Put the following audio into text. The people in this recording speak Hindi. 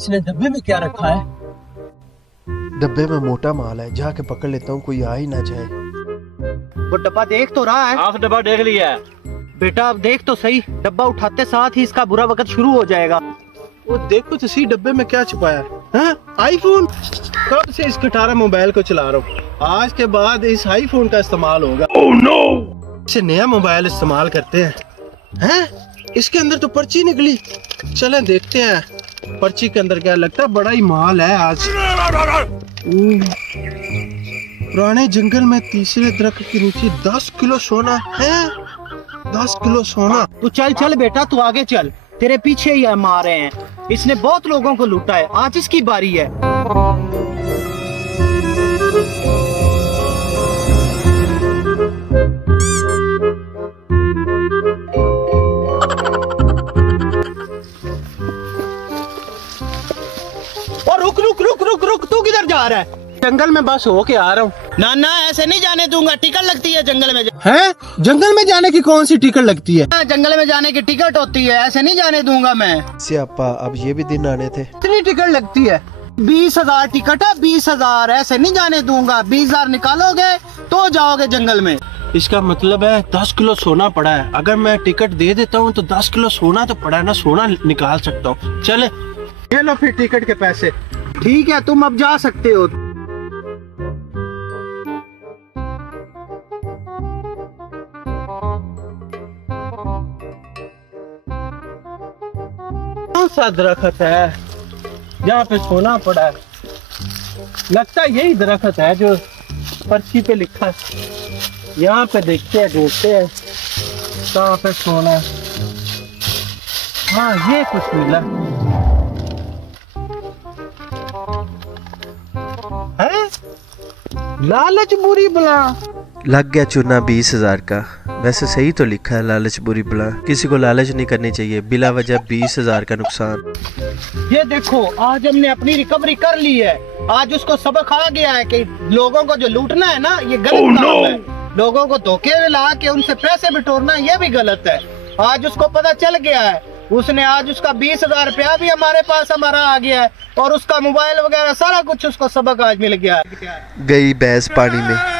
इसने डब्बे में क्या रखा है? डब्बे में मोटा माल है, जाके पकड़ लेता हूँ, कोई आ ही ना जाए। वो डब्बा देख तो रहा है? आप डब्बा देख लिया है बेटा, अब देख तो सही, डब्बा उठाते साथ ही इसका बुरा वक्त शुरू हो जाएगा। वो देखो तो सही डब्बे में क्या छुपाया है? आईफोन। कब से इस कटारा मोबाइल को चला रहा हूँ, आज के बाद इस आईफोन का इस्तेमाल होगा। Oh no! इसे नया मोबाइल इस्तेमाल करते हैं। इसके अंदर तो पर्ची निकली, चलें देखते हैं पर्ची के अंदर क्या। लगता है बड़ा ही माल है आज। पुराने जंगल में तीसरे दरख्त के नीचे 10 किलो सोना है। 10 किलो सोना। तू चल चल बेटा, तू आगे चल, तेरे पीछे ही हम आ रहे हैं। इसने बहुत लोगों को लूटा है, आज इसकी बारी है। और रुक रुक रुक रुक रुक, तू किधर जा रहा है? जंगल में बस होके आ रहा हूँ। ना ना, ऐसे नहीं जाने दूंगा, टिकट लगती है जंगल में। हैं? जंगल में जाने की कौन सी टिकट लगती है? जंगल में जाने की टिकट होती है, ऐसे नहीं जाने दूंगा मैं। सियापा, अब ये भी दिन आने थे। कितनी टिकट लगती है? 20,000 टिकट है, 20,000। ऐसे नहीं जाने दूंगा, 20,000 निकालोगे तो जाओगे जंगल में। इसका मतलब है 10 किलो सोना पड़ा है। अगर मैं टिकट दे देता हूँ तो 10 किलो सोना तो पड़ा है ना, सोना निकाल सकता हूँ। चले, ये लो फिर टिकट के पैसे। ठीक है, तुम अब जा सकते हो। कौन सा दरख्त है जहाँ पे सोना पड़ा है? लगता है यही दरख्त है जो पर्ची पे लिखा है। यहाँ पे देखते हैं कहाँ पे सोना है। हाँ, ये कुछ मिला है। लालच बुरी बला। लग गया चूना 20,000 का। वैसे सही तो लिखा है, लालच बुरी बला। किसी को लालच नहीं करनी चाहिए, बिला वजह 20,000 का नुकसान। ये देखो, आज हमने अपनी रिकवरी कर ली है। आज उसको सबक आ गया है कि लोगों को जो लूटना है ना, ये गलत काम है। लोगों को धोखे में ला के उनसे पैसे बिटोरना, ये भी गलत है। आज उसको पता चल गया है। उसने आज उसका 20,000 रुपया भी हमारे पास हमारा आ गया है, और उसका मोबाइल वगैरह सारा कुछ उसको सबक आज मिल गया है। गई भैंस पानी में।